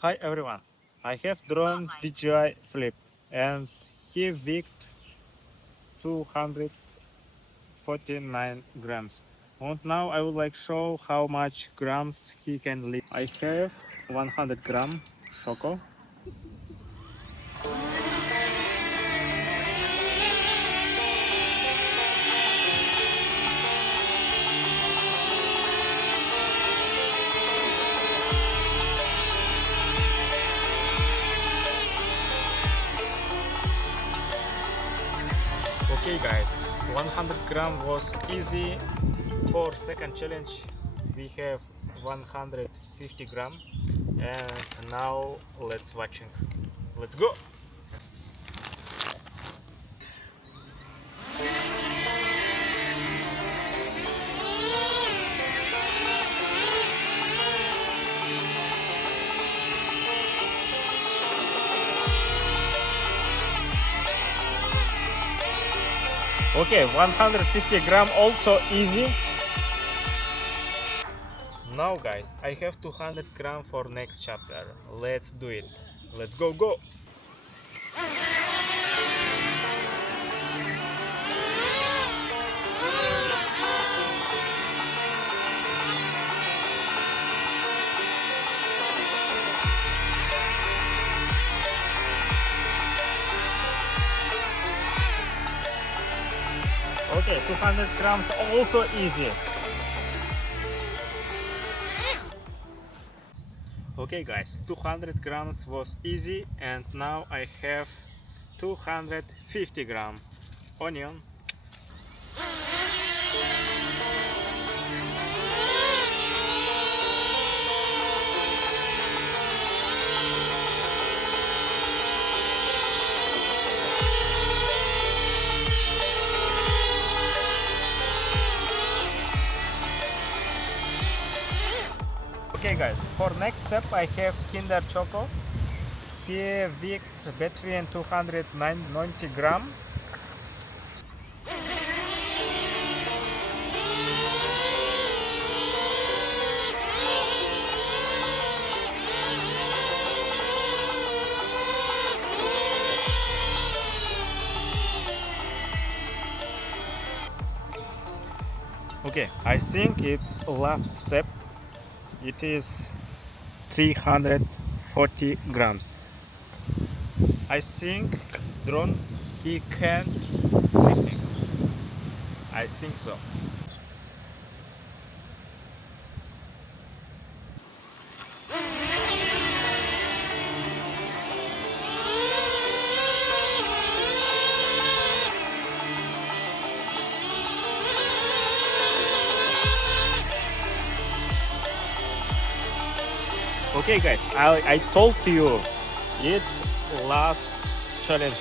Hi everyone, I have drone DJI Flip and he weighed 249 grams. And now I would like show how much grams he can lift. I have 100 gram choco. Okay guys, 100 gram was easy. For second challenge we have 150 gram and now let's watching. Let's go! Okay, 150 gram also easy. Now guys, I have 200 gram for next chapter. Let's do it. Let's go. Okay, 200 grams also easy. Okay guys, 200 grams was easy and now I have 250 gram onion. Okay guys, for next step I have Kinder Choco. He weighed between 290 gram. Okay, I think it's last step. It is 340 grams. I think drone he can't lifting. I think so. Okay guys, I told you it's last challenge.